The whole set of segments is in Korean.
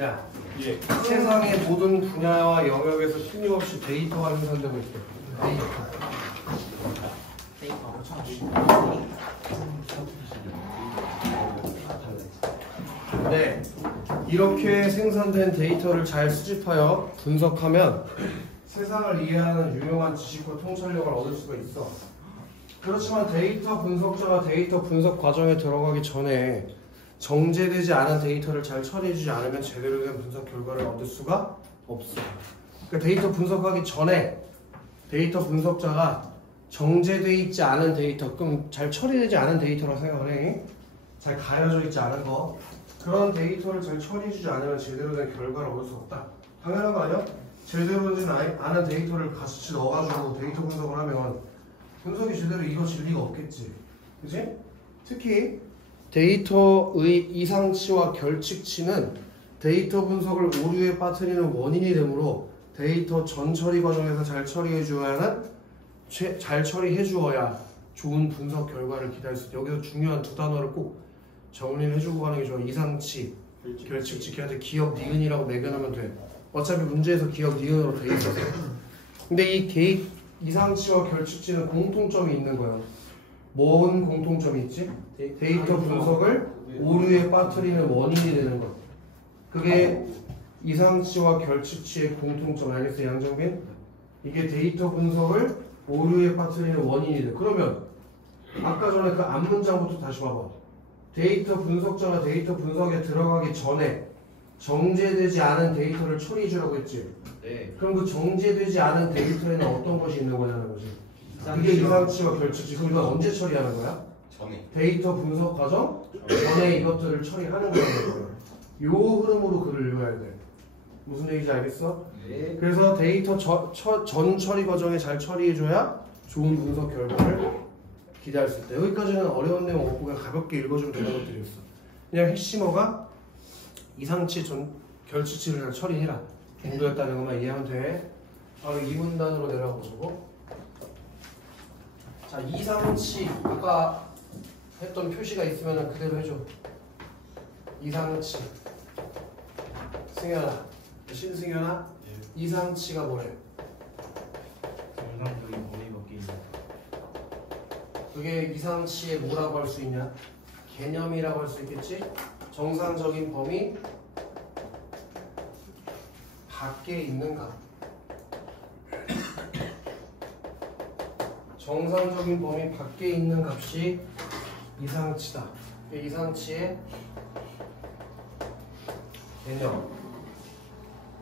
야, 예. 세상의 모든 분야와 영역에서 끊임없이 데이터가 생산되고 있대. 네, 이렇게 생산된 데이터를 잘 수집하여 분석하면 세상을 이해하는 유용한 지식과 통찰력을 얻을 수가 있어. 그렇지만 데이터 분석자가 데이터 분석 과정에 들어가기 전에 정제되지 않은 데이터를 잘 처리해주지 않으면 제대로 된 분석 결과를 얻을 수가 없어. 그러니까 데이터 분석하기 전에 데이터 분석자가 정제되어 있지 않은 데이터, 그럼 잘 처리되지 않은 데이터라고 생각을 해. 잘 가려져 있지 않은 거. 그런 데이터를 잘 처리해주지 않으면 제대로 된 결과를 얻을 수 없다. 당연한 거 아니야? 제대로 되지 않은 데이터를 같이 넣어가지고 데이터 분석을 하면 분석이 제대로 이루어질 리가 없겠지. 그치? 특히 데이터의 이상치와 결칙치는 데이터 분석을 오류에 빠뜨리는 원인이 되므로 데이터 전 처리 과정에서 잘 처리해 주어야 좋은 분석 결과를 기대할 수 있다. 여기서 중요한 두 단어를 꼭 정리를 해주고 가는 게 좋아. 이상치, 결칙치. 걔한테 기억 니은이라고 매겨놓으면 돼. 어차피 문제에서 기억 니은으로 돼 있었어. 근데 이 이상치와 결칙치는 공통점이 있는 거야. 뭔 공통점이 있지? 데이터 분석을 오류에 빠뜨리는 원인이 되는 것. 그게 이상치와 결칙치의 공통점. 알겠어요, 양정빈? 이게 데이터 분석을 오류에 빠뜨리는 원인이 돼. 그러면 아까 전에 그 앞문장부터 다시 봐봐. 데이터 분석자가 데이터 분석에 들어가기 전에 정제되지 않은 데이터를 처리해주라고 했지? 네. 그럼 그 정제되지 않은 데이터에는 어떤 것이 있는 거냐는 거지. 그게 이상치와 결칙치. 그럼 이건 언제 처리하는 거야? 전에. 데이터 분석 과정 전에 이것들을 처리하는 거예요. 요 흐름으로 글을 읽어야 돼. 무슨 얘기인지 알겠어? 네. 그래서 데이터 전 처리 과정에 잘 처리해줘야 좋은 분석 결과를 기대할 수 있다. 여기까지는 어려운 내용 없고 그냥 가볍게 읽어주면 되는 것들이었어. 그냥 핵심어가 이상치 결칙치를 잘 처리해라 정도였다는 것만 이해하면 돼. 바로 이 문단으로 내려가 보자고. 자, 이상치 아까 했던 표시가 있으면 그대로 해줘. 이상치. 승현아, 신승현아, 예. 이상치가 뭐래? 정상적인 범위 밖에 있는. 그게 이상치의 뭐라고 할 수 있냐? 개념이라고 할 수 있겠지? 정상적인 범위 밖에 있는 값. 정상적인 범위 밖에 있는 값이 이상치다. 이상치의 개념.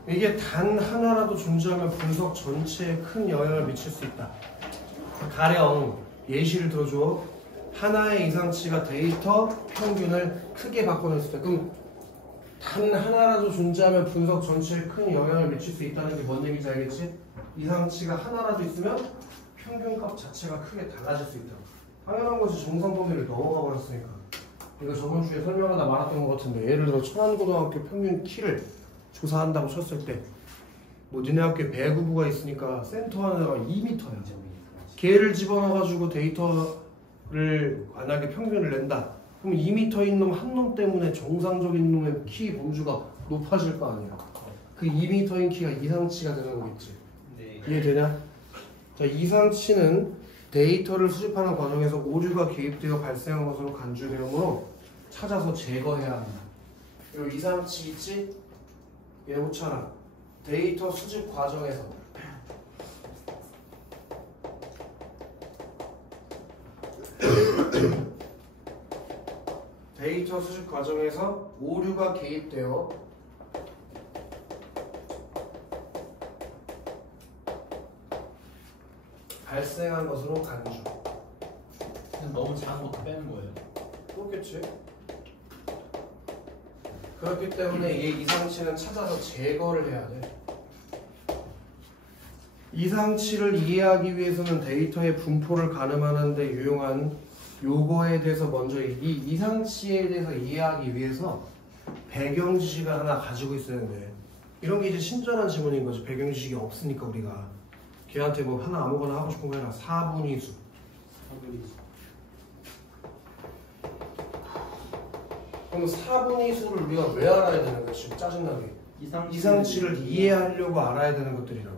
이게 단 하나라도 존재하면 분석 전체에 큰 영향을 미칠 수 있다. 가령 예시를 들어줘. 하나의 이상치가 데이터 평균을 크게 바꿔낼 수 있다. 그럼 단 하나라도 존재하면 분석 전체에 큰 영향을 미칠 수 있다는 게 뭔 얘기인지 알겠지? 이상치가 하나라도 있으면 평균값 자체가 크게 달라질 수 있다. 당연한 것이 정상 범위를 넘어가 버렸으니까. 이거 저번 주에 설명하다 말았던 것 같은데, 예를 들어 천안고등학교 평균 키를 조사한다고 쳤을 때 뭐 니네 학교에 배구부가 있으니까 센터 하나가 2m야. 걔를 집어넣어가지고 데이터를 만약에 평균을 낸다. 그럼 2m인 놈 한 놈 때문에 정상적인 놈의 키 범주가 높아질 거 아니야. 그 2m인 키가 이상치가 되는 거겠지. 네. 이해되냐? 자, 이상치는 데이터를 수집하는 과정에서 오류가 개입되어 발생한 것으로 간주되므로 찾아서 제거해야 한다. 그리고 이상치 있지? 얘 호차라. 데이터 수집 과정에서 데이터 수집 과정에서 오류가 개입되어 발생한 것으로 간주. 너무 작은 것도 빼는 거예요. 그렇겠지. 그렇기 때문에 이 이상치는 찾아서 제거를 해야 돼. 이상치를 이해하기 위해서는 데이터의 분포를 가늠하는 데 유용한 요거에 대해서 먼저 이 이상치에 대해서 이해하기 위해서 배경 지식을 하나 가지고 있어야 돼. 이런 게 이제 친절한 지문인 거지. 배경 지식이 없으니까 우리가 걔한테 뭐 하나 아무거나 하고 싶은 거 해라. 4분위수. 그럼 4분위수를 우리가 왜 알아야 되는 거야? 지금 짜증나게. 이상치를 이해하려고 알아야 되는 것들이라고.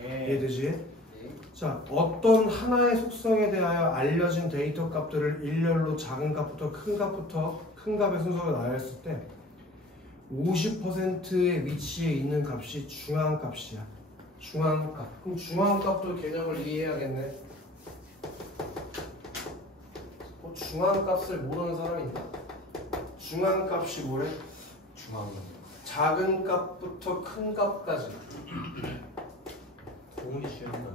네. 이해되지? 네. 자, 어떤 하나의 속성에 대하여 알려진 데이터 값들을 일렬로 작은 값부터 큰 값의 순서로 나열했을 때 50%의 위치에 있는 값이 중앙값이야. 중앙값. 그럼 중앙값도 개념을 이해해야겠네. 중앙값을 모르는 사람이 있나? 중앙값이 뭐래? 작은 값부터 큰 값까지. 고은이 시험은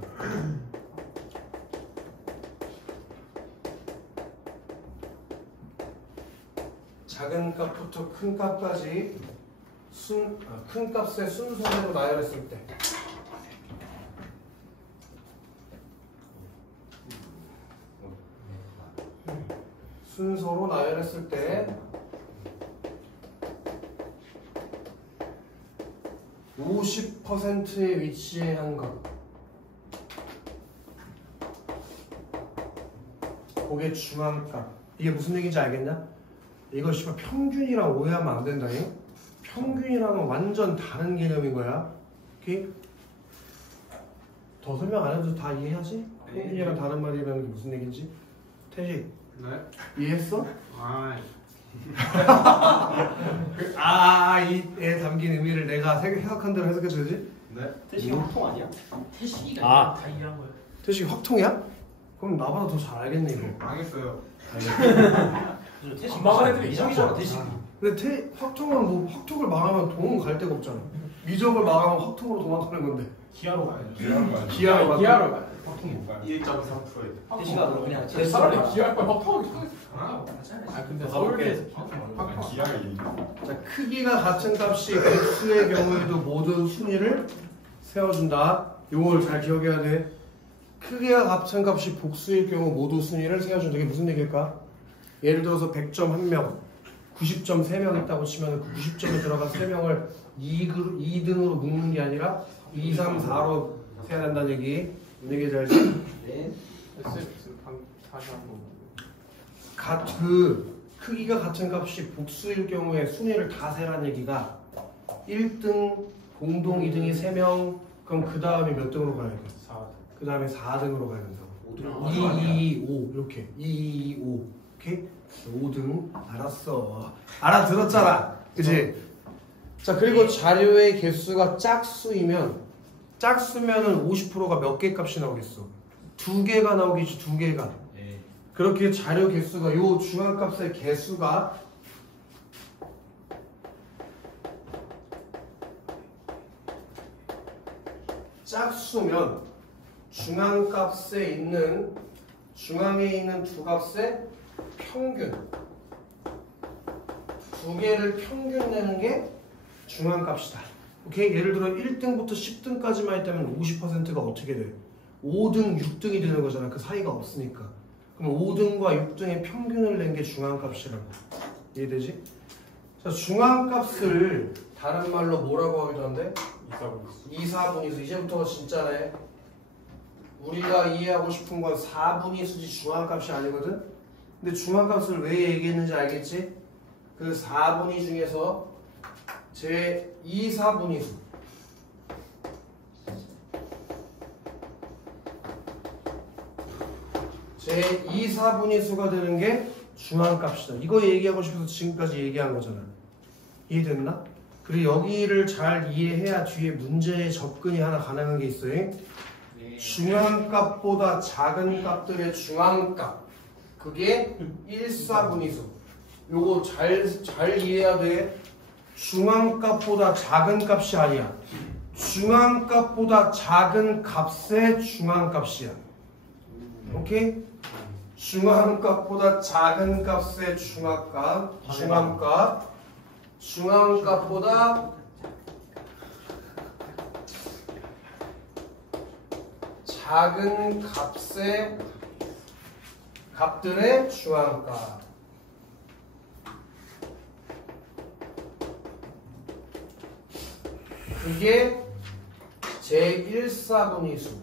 작은 값부터 큰 값까지 큰 값의 순서대로 나열했을 때 순서로 나열했을 때 50%의 위치에 한 것. 그게 중앙값. 이게 무슨 얘기인지 알겠냐? 이거 씨발 평균이랑 오해하면 안 된다잉? 평균이랑은 완전 다른 개념인 거야. 오케이? 더 설명 안 해도 다 이해하지? 평균이랑 다른 말이라는 게 무슨 얘기인지? 태식, 네? 이해했어? 아, 이에 담긴 의미를 내가 해석한 대로 해석해줘야지? 네? 태식이 확통 아니야? 태식이가 아. 다 이해한 거예요. 태식이 확통이야? 그럼 나보다 더 잘 알겠네 이거. 망했어요. 태식 망한 애들이 이상이잖아. 태식이. 근데 확통은 뭐 확통을 망하면 동은 갈 데가 없잖아. 미적을 망하면 확통으로 도망가는 건데. 기아로 가야죠. 기아로 가야 돼. 기아로 가야 돼. 확통이 뭐야? 1.3%에. 태식아 너 그냥 차라리 기아할 걸 확통하기 하겠어. 아 근데 서울대에서 기아가 이. 자, 크기가 같은 값이 x의 경우에도 모두 순위를 세워준다. 요걸 잘 기억해야 돼. 크기가 같은 값이 복수일 경우 모두 순위를 세워준다. 이게 무슨 얘기일까? 예를 들어서 100점 1명, 90점 3명 있다고 치면 그 90점에 들어간 3명을 2등으로 묶는 게 아니라 2, 3, 4로 세야 된다는 얘기. 이 얘기 잘 알지? 네. 다시 한번. 그 크기가 같은 값이 복수일 경우에 순위를 다 세라는 얘기가 1등, 공동 2등이 3명, 그럼 그 다음에 몇 등으로 가야 돼? 4. 그 다음에 4등으로 가야 된다고. 5등 2, 2, 5 이렇게 2, 2, 5 오케이? 5등 알았어. 알아들었잖아. 그치? 자, 그리고 자료의 개수가 짝수면은 50%가 몇 개 값이 나오겠어? 2개가 나오겠지. 2개가. 네. 그렇게 자료 개수가 요 중앙값의 개수가 짝수면 중앙에 있는 두 값의 평균, 두 개를 평균 내는 게 중앙값이다. 오케이? 예를 들어 1등부터 10등까지만 있다면 50%가 어떻게 돼? 5등, 6등이 되는 거잖아. 그 사이가 없으니까. 그럼 5등과 6등의 평균을 낸 게 중앙값이라고. 이해되지? 자, 중앙값을 다른 말로 뭐라고 하기도 한데? 2,4분위수. 이제부터가 진짜네. 우리가 이해하고 싶은 건 4분위수지 중앙값이 아니거든? 근데 중앙값을 왜 얘기했는지 알겠지? 그 4분위 중에서 제 2,4분위수. 제 2,4분위수가 되는 게 중앙값이다. 이거 얘기하고 싶어서 지금까지 얘기한 거잖아. 이해됐나? 그리고 여기를 잘 이해해야 뒤에 문제의 접근이 하나 가능한 게 있어요. 네. 중앙값보다 작은 값들의 중앙값. 그게 1,4분위수. 요거 잘 이해해야 돼. 중앙값보다 작은 값이 아니야. 중앙값보다 작은 값의 중앙값이야. 오케이? 중앙값보다 작은 값의 중앙값. 중앙값보다 작은 값들의 중앙값. 그게 제1,4분위수.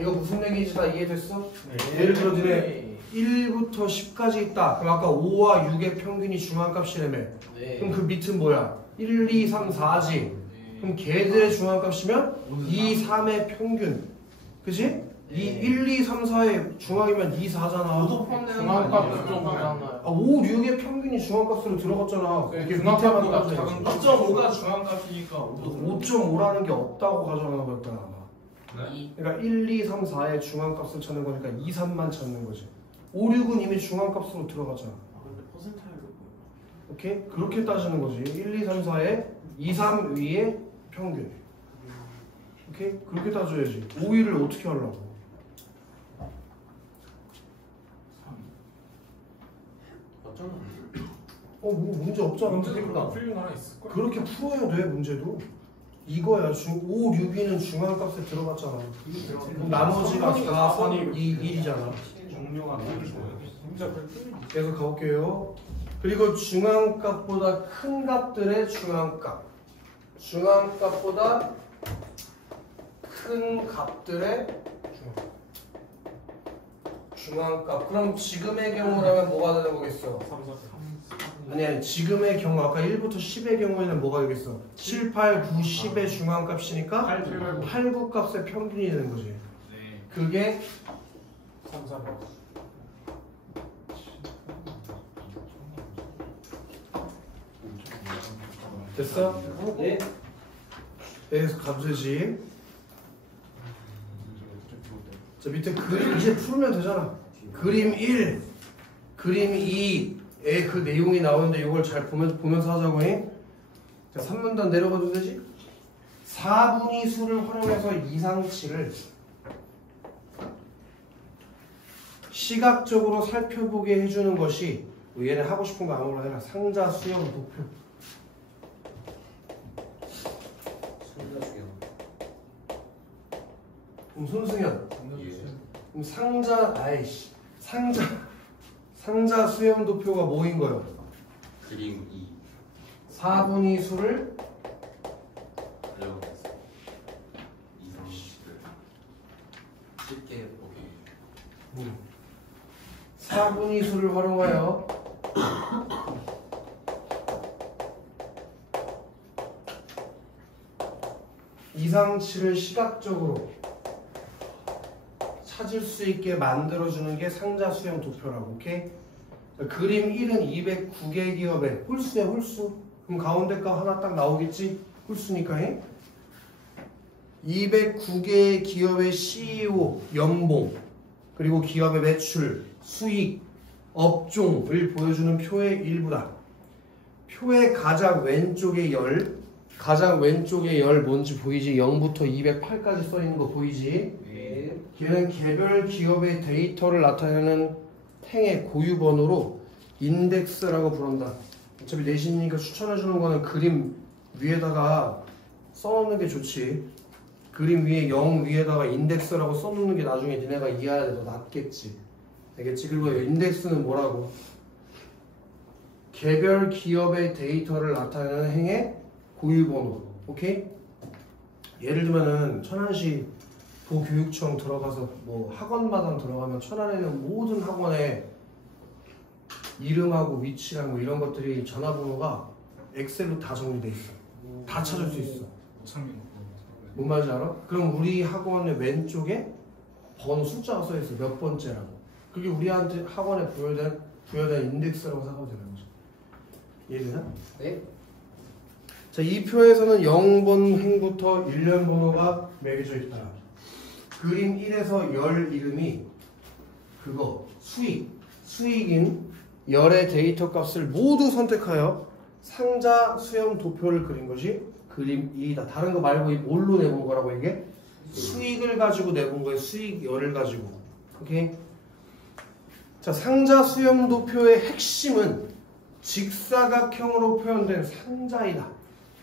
이거 무슨 얘기인지 다 이해됐어? 네. 예를 들어 니네 1부터 10까지 있다. 그럼 아까 5와 6의 평균이 중앙값이라며. 네. 그럼 그 밑은 뭐야? 1, 2, 3, 4지. 그럼 걔들의 중앙값이면 2, 3의 평균. 그지? 1, 2, 3, 4의 중앙이면 2, 4잖아. 중앙값 좀 많아요. 5, 6의 평균이 중앙값으로 들어갔잖아. 이게 밑에만 중앙값보다 따져야지. 작은 2.5가 중앙값이니까 5.5라는 게 없다고 가져가는 거였다 아마. 그러니까 1, 2, 3, 4의 중앙값을 찾는 거니까 2, 3만 찾는 거지. 5, 6은 이미 중앙값으로 들어가잖아. 근데 퍼센타일로 오케이? 그렇게 따지는 거지. 1, 2, 3, 4의 2, 3 위의 평균. 오케이? 그렇게 따져야지. 5, 1을 어떻게 하려고? 어쩌면 뭐 문제 없잖아. 문제도 풀린 거 하나 있을 거야. 그렇게 풀어야 돼 문제도. 이거야. 5, 6위는 중앙값에 들어갔잖아. 그럼 나머지가 4, 3, 2, 1이잖아. 종료가 너무 좋아요. 계속 가볼게요. 그리고 중앙값보다 큰 값들의 중앙값. 중앙값보다 큰 값들의 중앙값. 그럼 지금의 경우라면 뭐가 되는 거겠어? 아니 지금의 경우 아까 1부터 10의 경우에는 뭐가 되겠어? 7, 8, 9, 10의 중앙값이니까 8, 9 값의 평균이 되는 거지. 그게 3, 4, 8. 됐어? 네. 여기서 가주지. 자 밑에 그림 이제 풀면 되잖아. 그림 1, 그림 2에 그 내용이 나오는데 이걸 잘 보면서 하자고 해. 자 3문단 내려가도 되지? 4분위 수를 활용해서 이상치를 시각적으로 살펴보게 해주는 것이 뭐 얘네 하고 싶은 거 아무거나 해라. 상자 수형 도표. 그럼 손승현. 그럼 상자 수형 도표가 뭐인 거예요? 그림 2 4분위 수를 활용해서 이상식을 쉽게 보기 4분위 수를 활용하여 이상치를 시각적으로 찾을 수 있게 만들어주는 게 상자 수형 도표라고. 오케이? 그림 1은 209개 기업의 홀수야 홀수. 그럼 가운데 거 하나 딱 나오겠지? 홀수니까 해? 209개의 기업의 CEO 연봉 그리고 기업의 매출, 수익, 업종을 보여주는 표의 일부다. 표의 가장 왼쪽에 가장 왼쪽에 뭔지 보이지? 0부터 208까지 써있는 거 보이지? 걔는 개별 기업의 데이터를 나타내는 행의 고유번호로 인덱스라고 부른다. 어차피 내신이니까 추천해주는 거는 그림 위에다가 써놓는 게 좋지. 그림 위에 0 위에다가 인덱스라고 써놓는 게 나중에 니네가 이해해야 더 낫겠지. 알겠지? 그리고 인덱스는 뭐라고? 개별 기업의 데이터를 나타내는 행의 고유번호. 오케이? 예를 들면은 천안시 도교육청 들어가서 뭐 학원마당 들어가면 천안에 있는 모든 학원의 이름하고 위치랑 뭐 이런 것들이 전화번호가 엑셀로 다 정리돼 있어. 다 찾을 수 있어. 뭔 말인지 알아? 그럼 우리 학원의 왼쪽에 번호 숫자가 써 있어. 몇 번째라고. 그게 우리한테 학원에 부여된 인덱스라고 생각하면 되는 거죠. 이해되나? 네. 자, 이 표에서는 0번 행부터 1년 번호가 매겨져 있다. 그림 1에서 열 이름이 그거 수익인 열의 데이터 값을 모두 선택하여 상자 수형 도표를 그린 것이 그림 2이다. 다른 거 말고 뭘로 내본 거라고 이게? 수익을 가지고 내본 거예요. 수익 열을 가지고. 오케이? 자, 상자 수형 도표의 핵심은 직사각형으로 표현된 상자이다.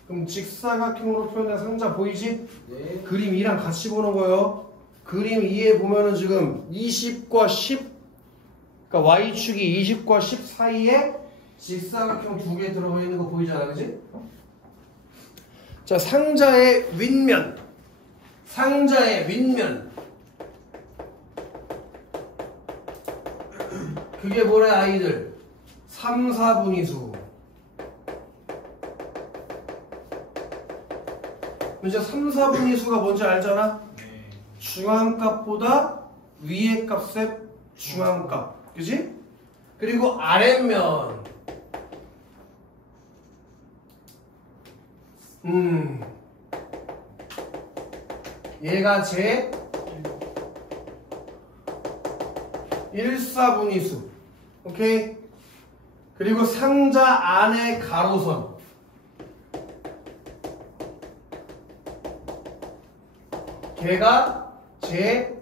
그럼 직사각형으로 표현된 상자 보이지? 네. 그림 2랑 같이 보는 거예요. 그림 2에 보면은 지금 20과 10, 그러니까 Y축이 20과 10 사이에 직사각형 두 개 들어가 있는 거 보이잖아, 그지? 자, 상자의 윗면. 그게 뭐래 아이들? 3, 4분위수. 이제 3, 4분위수가 뭔지 알잖아? 네. 중앙값보다 위의 값의 중앙값. 그지? 그리고 아랫면. 얘가 제 1사분위수. 오케이? 그리고 상자 안의 가로선. 걔가 제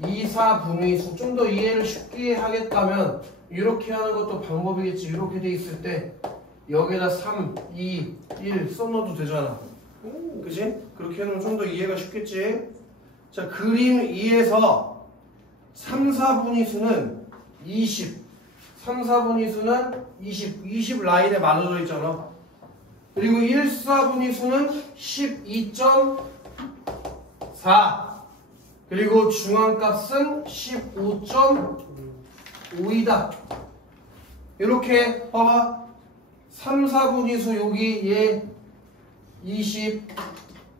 2사분위수. 좀 더 이해를 쉽게 하겠다면 이렇게 하는 것도 방법이겠지. 이렇게 돼 있을 때 여기다 3, 2, 1 써넣어도 되잖아. 그치? 그렇게 해놓으면 좀 더 이해가 쉽겠지? 자, 그림 2에서 3, 4분위수는 20. 3, 4분위수는 20 라인에 나눠져 있잖아. 그리고 1, 4분위수는 12.4. 그리고 중앙값은 15.5이다. 이렇게 봐봐. 3, 4분위수 여기 얘 20.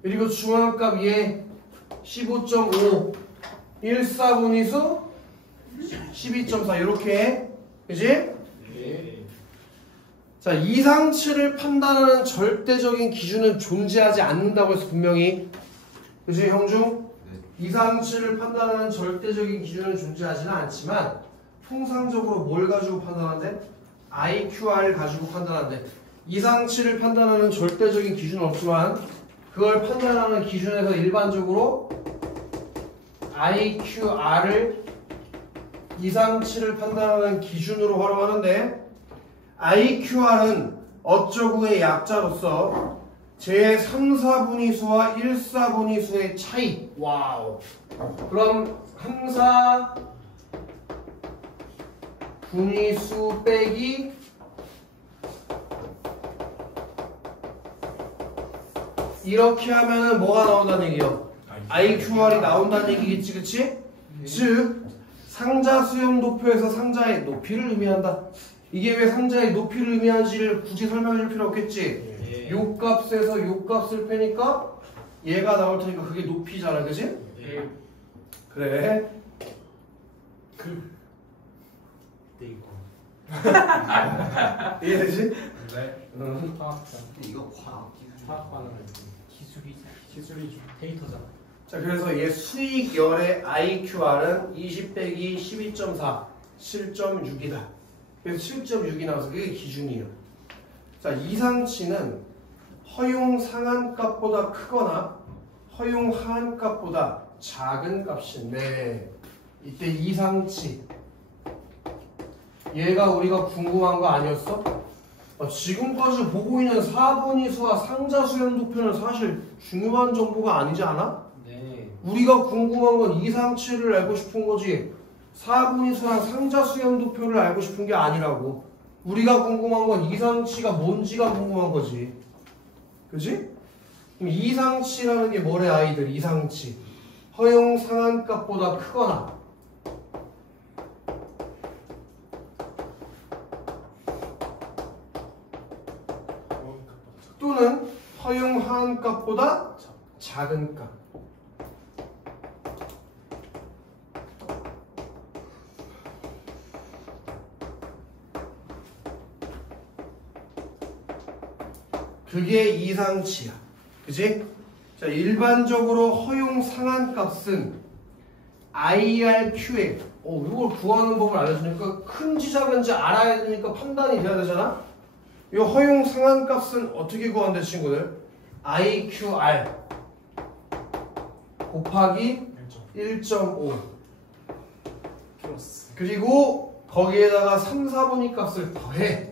그리고 중앙값 얘 15.5. 1, 4분위수 12.4 이렇게. 그지? 네. 자, 이상치를 판단하는 절대적인 기준은 존재하지 않는다고 해서 분명히. 그지 형중? 이상치를 판단하는 절대적인 기준은 존재하지는 않지만 통상적으로 뭘 가지고 판단하는데? IQR을 가지고 판단하는데 이상치를 판단하는 절대적인 기준은 없지만 그걸 판단하는 기준에서 일반적으로 IQR을 이상치를 판단하는 기준으로 활용하는데 IQR은 어쩌구의 약자로서 제3, 4분위수와 1, 4분위수의 차이. 와우. 그럼 함사 분위수 빼기 이렇게 하면은 뭐가 나온다는 얘기요? IQR이 나온다는 얘기겠지, 그치? 즉 상자 수렴 도표에서 상자의 높이를 의미한다. 이게 왜 상자의 높이를 의미하는지를 굳이 설명해 줄 필요 없겠지? 요 값에서 요 값을 빼니까 얘가 나올 테니까 그게 높이잖아, 그치? 그래. 네 이거. 이해되지? 네. 응. 화학자. 근데 이거 과학 기술. 화학반응을 기술이죠. 데이터잖아. 자, 그래서 얘 수익열의 IQR은 20 빼기 12.4, 7.6이다. 그래서 7.6이 나와서 그게 기준이에요. 자, 이상치는 허용 상한값보다 크거나 허용 하한값보다 작은 값인데 이때 이상치 얘가 우리가 궁금한 거 아니었어? 지금까지 보고 있는 4분위수와 상자 수렴 도표는 사실 중요한 정보가 아니지 않아? 네. 우리가 궁금한 건 이상치를 알고 싶은 거지 4분위수랑 상자 수렴 도표를 알고 싶은 게 아니라고. 우리가 궁금한 건 이상치가 뭔지가 궁금한 거지. 그지? 그럼 이상치라는 게 뭐래 아이들? 이상치 허용 상한값보다 크거나 또는 허용 하한값보다 작은 값. 그게 이상치야. 그지? 자, 일반적으로 허용 상한값은 IRQ에 이걸 구하는 법을 알려주니까 큰지 작은지 알아야 되니까 판단이 돼야 되잖아? 이 허용 상한값은 어떻게 구한대 친구들? IQR 곱하기 1.5 플러스. 그리고 거기에다가 3, 4분위 값을 더해.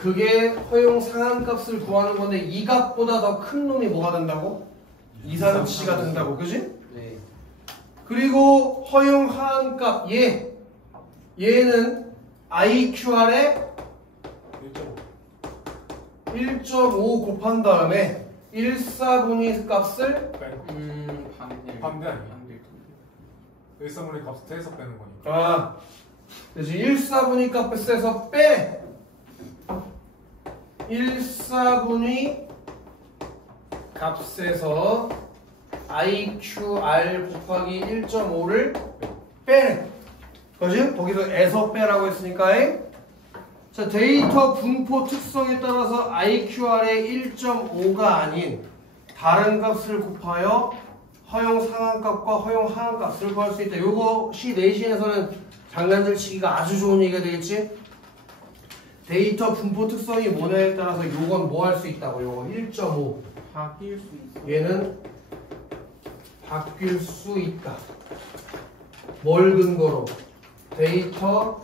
그게 허용 상한값을 구하는 건데 이 값보다 더 큰 놈이 뭐가 된다고? 이상치가 된다고. 그지? 네. 그리고 허용 하한값 얘는 IQR에 1.5 곱한 다음에 1, 4분위 값을 반대 아니야? 1사분의 값을 떼서 빼는 거니까. 아, 그래서 1사분위 값에서 빼. 1사분위 값에서 IQR 곱하기 1.5를 빼. 그지? 거기서 에서 빼라고 했으니까. 자, 데이터 분포 특성에 따라서 IQR의 1.5가 아닌 다른 값을 곱하여 허용 상한값과 허용 하한값을 구할 수 있다. 요것이 내신에서는 장난들 치기가 아주 좋은 얘기가 되겠지? 데이터 분포 특성이 뭐냐에 따라서 요건 뭐 할 수 있다고. 요거 1.5 바뀔 수 있어. 얘는 바뀔 수 있다. 뭘 근거로? 데이터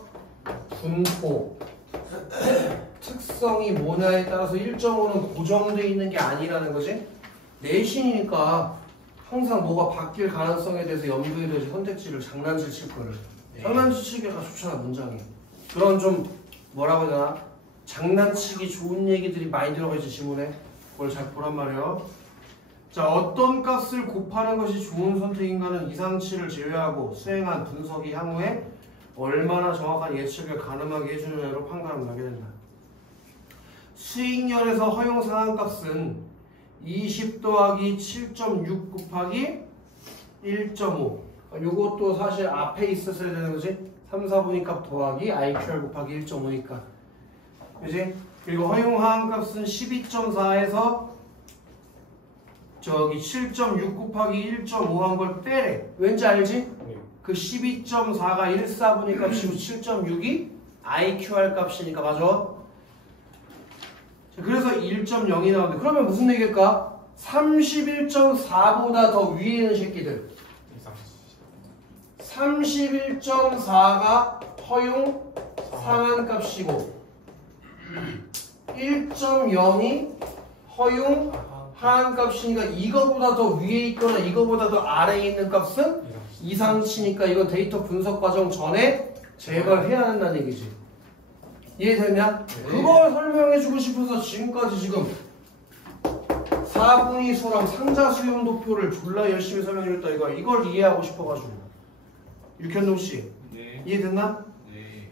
분포 특성이 뭐냐에 따라서 1.5는 고정되어 있는 게 아니라는 거지. 내신이니까 항상 뭐가 바뀔 가능성에 대해서 염두에 두지 선택지를 장난질 칠 거를. 장난질 치기가 좋잖아 문장이. 그런 좀 뭐라고 해야 되나? 장난치기 좋은 얘기들이 많이 들어가 있지 지문에. 그걸 잘 보란 말이에요. 자, 어떤 값을 곱하는 것이 좋은 선택인가는 이상치를 제외하고 수행한 분석이 향후에 얼마나 정확한 예측을 가능하게 해주느냐로 판가름 나게 된다. 수익열에서 허용 상한값은 20 더하기 7.6 곱하기 1.5. 요것도 사실 앞에 있었어야 되는 거지. 3, 4분위 값 더하기 IQR 곱하기 1.5니까. 그지? 그리고 허용 하한값은 12.4에서 저기 7.6 곱하기 1.5 한 걸 빼래. 왠지 알지? 그 12.4가 1사분위 값이고 7.6이 IQR 값이니까 맞아? 그래서 1.0이 나오는데 그러면 무슨 얘기일까? 31.4보다 더 위에 있는 새끼들 31.4가 허용 상한값이고 1.0이 허용 하한값이니까 이거보다 더 위에 있거나 이거보다 더 아래에 있는 값은 이상치니까 이건 데이터 분석 과정 전에 제거해야 한다는 얘기지. 이해됐냐? 네. 그걸 설명해주고 싶어서 지금까지 지금 4분위 수랑 상자 수용 도표를 졸라 열심히 설명해줬다 이거. 이걸 이해하고 싶어가지고. 육현동 씨. 네. 이해됐나? 네.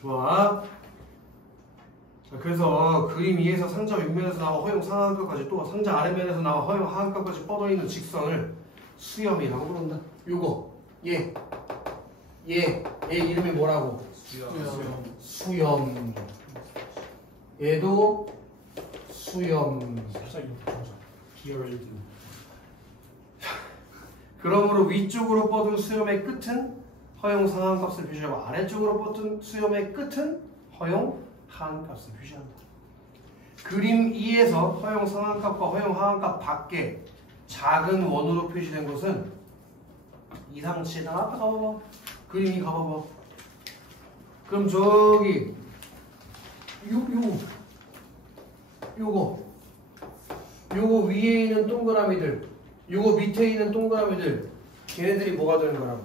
좋아. 자, 그래서 그림 위에서 상자 윗면에서 나와 허용 상한값까지 또 상자 아래면에서 나와 허용 하한값까지 뻗어있는 직선을 수염이라고 부른다. 요거 얘 이름이 뭐라고? 수염. 얘도 수염. 그러므로 위쪽으로 뻗은 수염의 끝은 허용 상한값을 표시하고 아래쪽으로 뻗은 수염의 끝은 허용 하한값을 표시한다. 그림 2에서 허용 상한값과 허용 하한값 밖에 작은 원으로 표시된 것은 이상치다. 앞에 가봐봐. 그림 2 가봐봐. 그럼 저기 요거 위에 있는 동그라미들, 요거 밑에 있는 동그라미들, 걔네들이 뭐가 되는 거라고?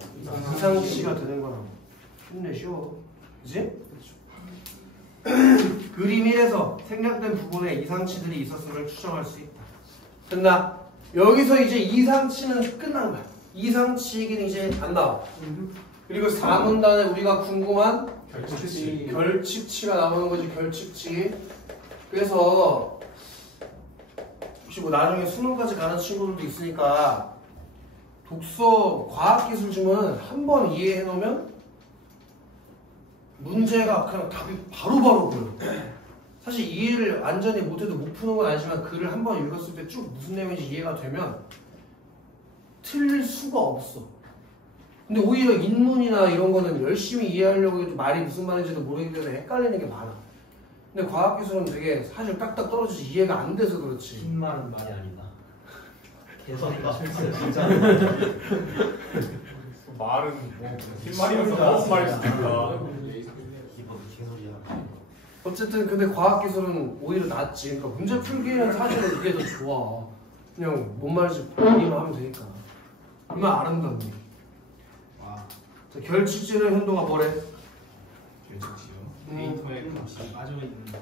이상치가 되는 거라고. 힘내시오. 그지? 그림 1에서 생략된 부분에 이상치들이 있었음을 추정할 수 있다. 됐나? 여기서 이제 이상치는 끝난 거야. 이상치기는 이제 안 나와. 그리고 4문단에 우리가 궁금한 결집치가 나오는 거지. 결집치. 그래서 혹시 뭐 나중에 수능까지 가는 친구들도 있으니까 독서 과학기술 주면 한 번 이해해 놓으면 문제가 그냥 답이 바로바로 보여. 사실 이해를 완전히 못해도 못 푸는 건 아니지만 글을 한 번 읽었을 때 쭉 무슨 내용인지 이해가 되면 틀릴 수가 없어. 근데 오히려 인문이나 이런 거는 열심히 이해하려고 해도 말이 무슨 말인지도 모르게 돼서 헷갈리는 게 많아. 근데 과학기술은 되게 사실 딱딱 떨어지지 이해가 안 돼서 그렇지. 긴 말은 말이 아니다. 개소리가 진짜. 말은 뭐 흰말이면서 너무 말일 수도 있다. 이번 개소리야. 어쨌든 근데 과학기술은 오히려 낫지. 그러니까 문제 풀기에는 사실은 이게 더 좋아. 그냥 뭔 말인지 보기만 하면 되니까. 얼마나 아름답니. 와. 자, 결집지는 현동아 뭐래? 결집지요. 데이터의 값이 빠져있는 거.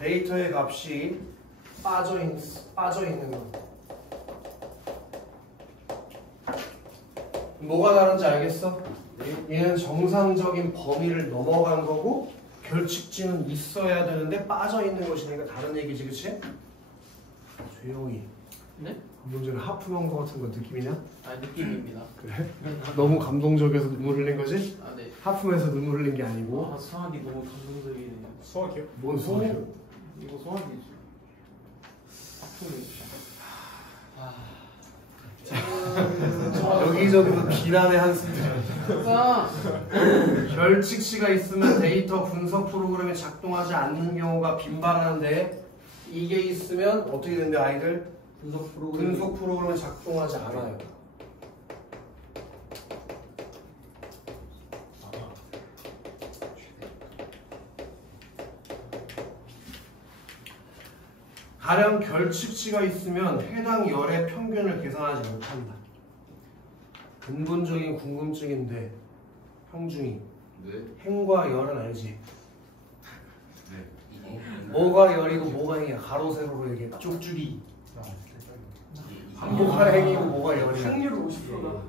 데이터의 값이 빠져 있는 거. 뭐가 다른지 알겠어? 얘는 정상적인 범위를 넘어간 거고 결칙지는 있어야 되는데 빠져 있는 것이니까 다른 얘기지, 그치? 조용히. 네? 방금 전에 하프먼거 같은 거 느낌이냐? 아 느낌입니다. 그래? 너무 감동적이어서 눈물 흘린 거지? 아 네. 하품해서 눈물 흘린 게 아니고. 아 수학이 너무 감동적이네요. 수학이요? 뭔 소리야? 이거 수학이지. 여기저기서 비난의 한숨들. 결칙시가 있으면 데이터 분석 프로그램이 작동하지 않는 경우가 빈발하는데 이게 있으면 어떻게 된대 아이들? 분석 프로그램이 작동하지 않아요. 가령 결칙치가 있으면 해당 열의 평균을 계산하지 못한다. 근본적인 궁금증인데 형중이 네. 행과 열은 알지? 네. 뭐가 열이고 뭐가 행이야? 가로 세로로 얘기해. 쪽주기. 뭐가 행이고 뭐가 열이야? 확률 50%다.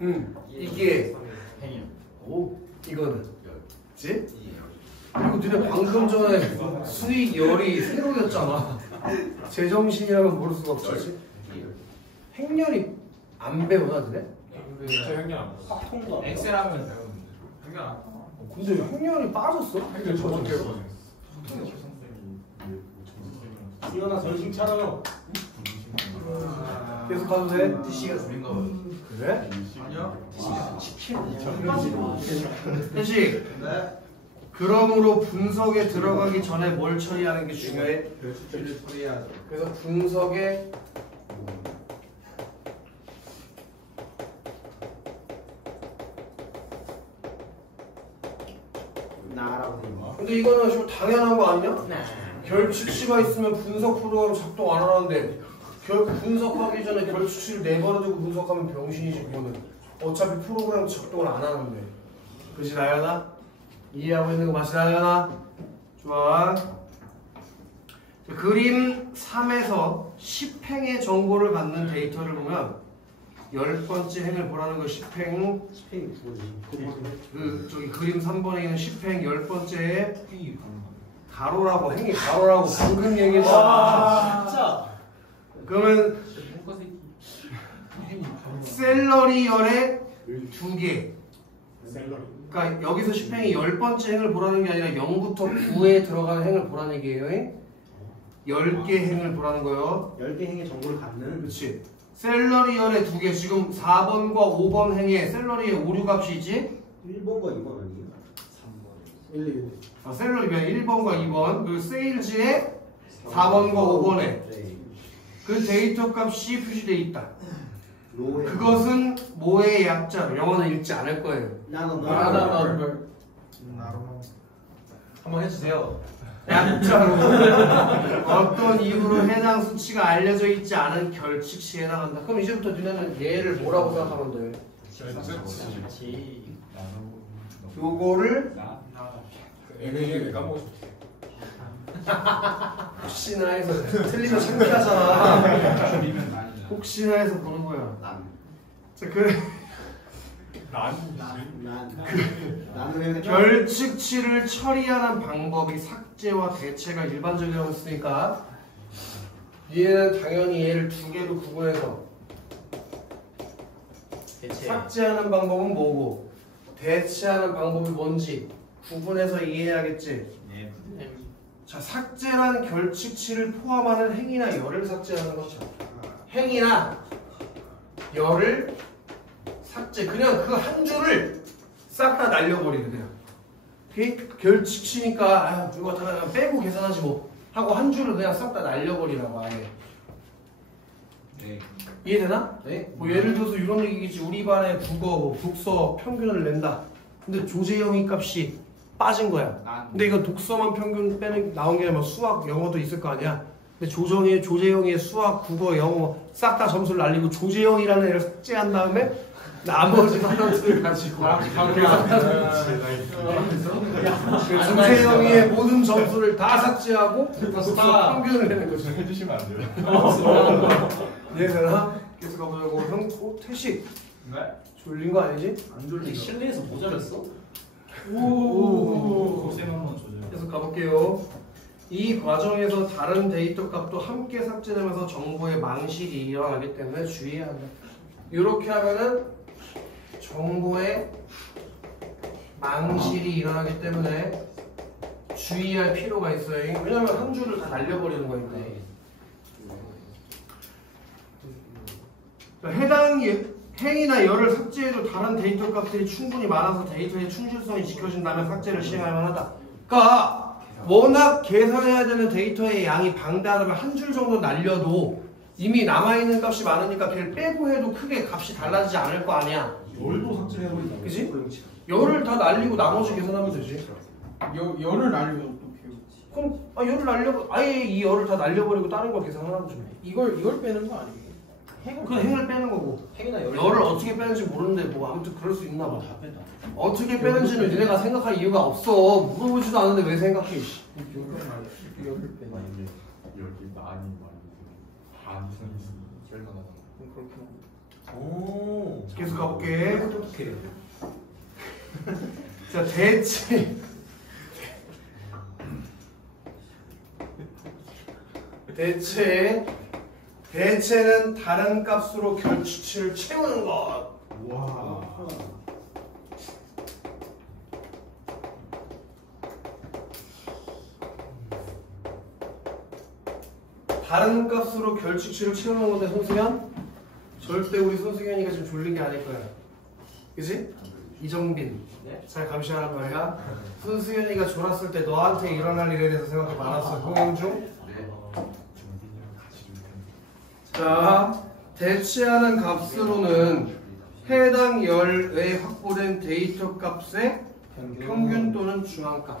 응. 이게 행이요. 오 이거는 그치? 이에요. 그리고 니네 방금 전에 수익 열이 세로였잖아. 제정신이라면 모를 수가 없지. 행렬이 안 배우나 니네? 제 형님 안 봤어. 통과. 엑셀 하면 배우는데. 형님 안 근데 행렬이 빠졌어? 형님 저번 주에 보냈어. 이현아 전신 차려요. 계속 가도 돼? DC가 줄인가 봐요. 그래? 아니요. 태식. 네. 그러므로 분석에 들어가기 전에 뭘 처리하는 게 중요해? 결실을 처리해야죠. 그래서 분석에 나라고 불러. 근데 이거는 좀 당연한 거 아니야? 결칙치가 있으면 분석 프로그램 작동 안 하는데 분석하기 전에 결칙치를 내버려두고 분석하면 병신이지 그거는. 어차피 프로그램 작동을 안 하는데. 그치 나연아? 이해하고 있는 거 맞지 나연아? 좋아. 그림 3에서 10행의 정보를 받는 데이터를 보면 10번째 행을 보라는 거 10행 스페인 구호지. 저기 그림 3번에 있는 10행 10번째에 가로라고 행이 가로라고 방금 얘기했잖아. 진짜. 그러면 샐러리열의 2개. 그러니까 여기서 10행이 10번째 행을 보라는 게 아니라 0부터 9에 들어가는 행을 보라는 얘기예요. 10개 행을 보라는 거예요. 10개 행의 정보를 갖는. 그렇지. 샐러리열의 2개. 지금 4번과 5번 행에 샐러리의 오류 값이 있지? 1번과 2번 아니에요? 3번. 1, 2. 아, 샐러리면 1번과 2번. 그리고 세일즈의 4번과 5번에 네. 그 데이터 값이 표시되어 있다. 로에. 그것은 뭐의 약자로 영어는 읽지 않을 거예요. 나는 한번 해주세요. 약자로 어떤 이유로 해당 수치가 알려져 있지 않은 결칙시에 해당한다. 그럼 이제부터 너네는 얘를 뭐라고 생각하면 돼? 같이. 요거를 애매하게 까먹고 싶어. 혹시나 해서 틀리면 창피하잖아. 줄이면 많이. 혹시나 해서 보는 거야. 난. 자, 나는 왜 결칙치를 처리하는 방법이 삭제와 대체가 일반적이라고 했으니까 얘는 당연히 얘를 2개로 구분해서 대체. 삭제하는 방법은 뭐고 대체하는 방법이 뭔지 구분해서 이해해야겠지. 네. 자, 삭제란 결칙치를 포함하는 행이나 열을 삭제하는 것이죠. 행이나 열을 삭제, 그냥 그 한 줄을 싹 다 날려버리게 돼요. 오케이? 결칙치니까 아유 이거 다 빼고 계산하지 뭐 하고 한 줄을 그냥 싹 다 날려버리라고 아예. 네. 이해되나? 네. 뭐 예를 들어서 이런 얘기겠지. 우리 반에 국어, 뭐 독서 평균을 낸다. 근데 조재영이 값이 빠진 거야. 근데 이거 독서만 평균 빼는 나온 게 아니라 수학, 영어도 있을 거 아니야. 근데 조재영의 수학, 국어, 영어 싹 다 점수를 날리고 조재영이라는 애를 삭제한 다음에 나머지 사람들을 가지고 계산하는 거지. 중세형의 모든 점수를 다 삭제하고 평균을 내는 거죠. 해주시면 안 돼요? 이해되나? 계속 가보자고. 형, 태식 네? 졸린 거 아니지? 안 졸리죠? 실내에서 모자랐어? 오. 고생 한번 조져. 계속 가볼게요. 이 과정에서 다른 데이터 값도 함께 삭제되면서 정보의 망실이 일어나기 때문에 주의해야 한다. 이렇게 하면은 정보의 망실이 일어나기 때문에 주의할 필요가 있어요. 왜냐면 한 줄을 다 날려버리는 거니까. 해당 행이나 열을 삭제해도 다른 데이터 값들이 충분히 많아서 데이터의 충실성이 지켜진다면 삭제를 시행할 만하다. 그러니까 워낙 계산해야 되는 데이터의 양이 방대하다면 한 줄 정도 날려도 이미 남아있는 값이 많으니까 걔를 빼고 해도 크게 값이 달라지지 않을 거 아니야. 열도 삭제해버린다. 그지? 열을 다 날리고 나머지 계산하면 되지. 열을 날리면 어떡해요? 그럼 열을 날려 아예 이 열을 다 날려버리고 다른 거 계산하는 거죠. 이걸 빼는 거 아니에요? 그 행을 빼는 거고. 행이나 열을 열을 어떻게 빼는지 모르는데 뭐 아무튼 그럴 수 있나 봐. 다 뺀다. 어떻게 빼는지는 니네가 생각할 이유가 없어. 물어보지도 않는데 왜 생각해? 씨. 열을 빼는 거. 여기 많이 반 이상 있으면 제일 많아. 오. 계속 가볼게. 어떻게? 자, 대체는 다른 값으로 결치치를 채우는 것. 와. 다른 값으로 결치치를 채우는 건데 손승현? 절대 우리 손승현이가 지금 졸린 게 아닐 거야. 그지? 이정빈. 네? 잘 감시하란 말이야. 손승현이가 졸았을 때 너한테 일어날 일에 대해서 생각해 많았어. 흥행중. 네. 자, 대체하는 값으로는 해당 열에 확보된 데이터 값의 평균 또는 중앙값.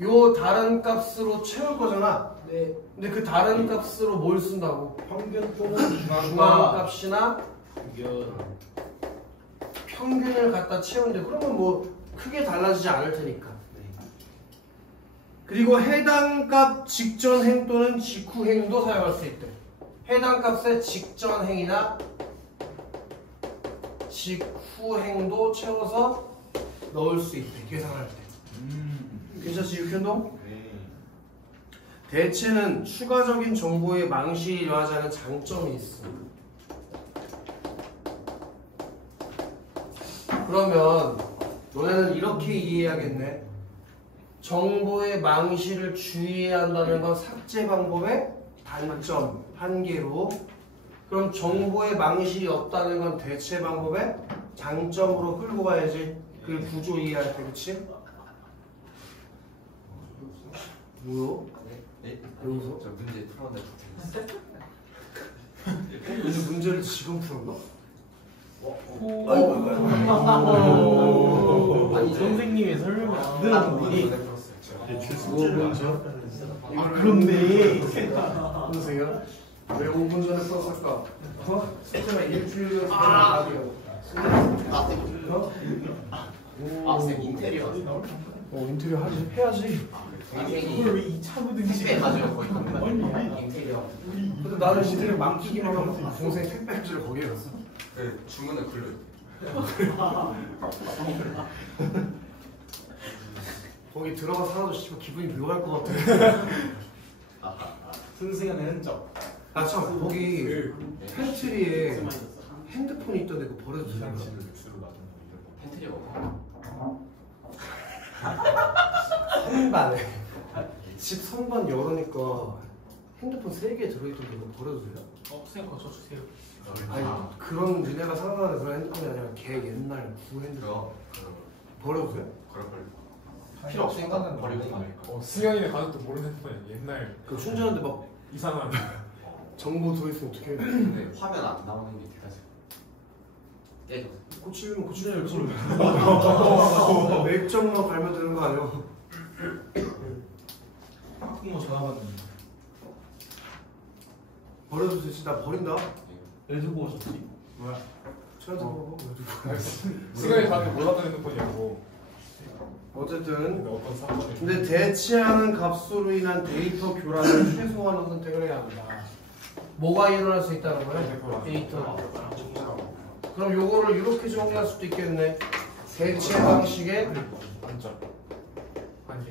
요 다른 값으로 채울 거잖아. 네. 근데 그 다른 값으로 뭘 쓴다고? 평균 또는 중앙값이나 평균. 평균을 갖다 채우는데 그러면 뭐 크게 달라지지 않을 테니까. 그리고 해당 값 직전 행 또는 직후 행도 사용할 수 있대. 해당 값의 직전 행이나 직후 행도 채워서 넣을 수 있대. 계산할 때. 괜찮지 육현동? 네. 대체는 추가적인 정보의 망실이 일어나지 않은 장점이 있어. 그러면 너네는 이렇게 이해해야겠네. 정보의 망실을 주의해야 한다는 건 삭제 방법의 단점, 한계로. 그럼 정보의 망실이 없다는 건 대체 방법의 장점으로 끌고 가야지. 그 구조 이해할 때, 그치? 뭐요? 네? 여기서? 저 문제 풀었는데 오늘 문제를 지금 풀었나? 아니 선생님이 설명을 안 들은 분이. 아, 그렇네. 보세요. 왜 5분 전에 썼을까? 숙제가 일주일 전에 나가요. 쌤 인테리어 인테리어 해야지. 그걸 왜 2차부 등식? 택배 가져요 거의 인테리어 근데 나는 인테리어 맡기기만 하면 동생 택배지를 거기에 갔어. 네, 주문을 글로 거기 들어가서 하나도 씨발 기분이 묘할 것 같아. 승승한 흔적. 아 참 거기 팬트리에 핸드폰이 있던데 그거 버려도 되나? 팬트리어 선반에 집 선반 열으니까 핸드폰 3개 들어있던데 그거 버려도 돼요? 선생님 거저 주세요. 아니 그런 니네가 상상하는 그런 핸드폰이 아니라 걔 옛날 구 핸드폰 버려도 돼요? 그럴 걸 필요 없으니까 버리고 가니까 승현이네 가족도 모르는 핸드폰이 옛날 그 충전하는데 막 이상한 정보 들어있으면 어떡해. 근데 화면 안 나오는 게 대단해 깨져 고치면 고치려야지. 맥점만 갈면 되는 거 아니야? 학부모 전화 받는. 버려도 되지. 나 버린다. 왜 들고 오셨지? 뭐야? 찾아보고. 시간이 가는데 몰랐던 핸드폰이라고. 어쨌든 근데 어떤 사건이. 근데 대체하는 값으로 인한 데이터 교란을 최소화하는 선택을 해야 한다. 뭐가 일어날 수 있다는 거예요? 데이터. 그럼 요거를 이렇게 정리할 수도 있겠네. 대체 방식의 반짝. 아니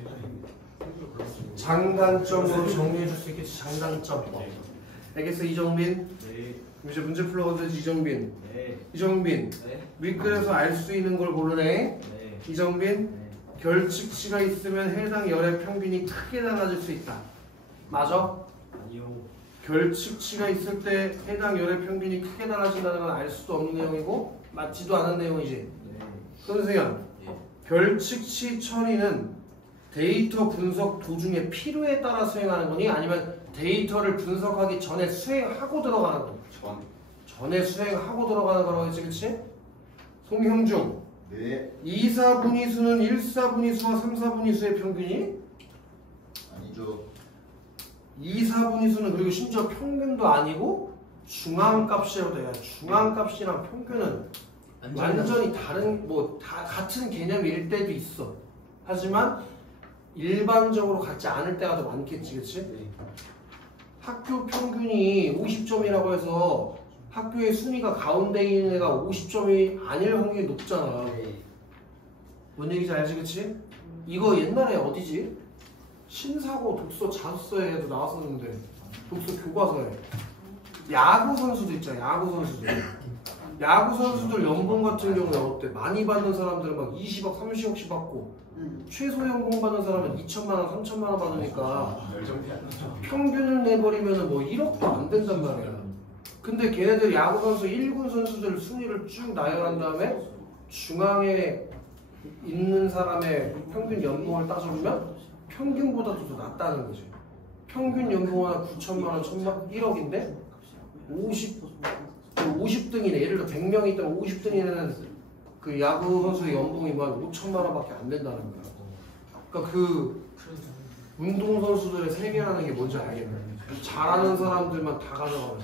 장단점으로 정리해 줄 수 있겠지. 장단점. 알겠어 이정빈? 네. 이제 문제 풀러가도 되지 이정빈. 네. 이정빈. 네. 윗글에서 알 수 있는 걸 고르네. 네. 이정빈. 네. 결측치가 있으면 해당 열의 평균이 크게 달라질 수 있다. 맞아? 아니요. 결측치가 있을 때 해당 열의 평균이 크게 달라진다는 건 알 수도 없는 내용이고 맞지도 않은 내용이지. 네. 선생님, 예. 결측치 처리는 데이터 분석 도중에 필요에 따라 수행하는 거니 아니면 데이터를 분석하기 전에 수행하고 들어가는 거니? 전에 수행하고 들어가는 거라고 했지, 그치? 송형중, 네. 2, 4분위수는 1, 4분위수와 3, 4분위수의 평균이? 아니죠. 2, 4분위수는 그리고 심지어 평균도 아니고 중앙값이라고 돼요. 중앙값이랑 평균은 완전히 다른 뭐 다 같은 개념일 때도 있어. 하지만 일반적으로 같지 않을 때가 더 많겠지, 그렇지? 네. 학교 평균이 50점이라고 해서 학교의 순위가 가운데 있는 애가 50점이 아닐 확률이 높잖아. 네. 뭔 얘기인지 알지, 그렇지? 이거 옛날에 어디지? 신사고 독서 자소서에도 나왔었는데 독서 교과서에 야구 선수도 있잖아. 야구 선수들 연봉 같은 경우에 어때? 많이 받는 사람들은 막 20억, 30억씩 받고 최소 연봉 받는 사람은 2천만 원, 3천만 원 받으니까 평균을 내버리면 뭐 1억도 안 된단 말이야. 근데 걔네들 야구 선수 1군 선수들 순위를 쭉 나열한 다음에 중앙에 있는 사람의 평균 연봉을 따져보면 평균보다도 더 낮다는 거지. 평균 연봉은 한 9천만 원, 1억인데 50등이네. 예를 들어 100명이 있다면 50등이는 그 야구 선수의 연봉이 한 5천만 원밖에 안 된다는 거야. 그러니까 그 운동선수들의 세계라는 게 뭔지 알겠네. 잘하는 사람들만 다 가져가는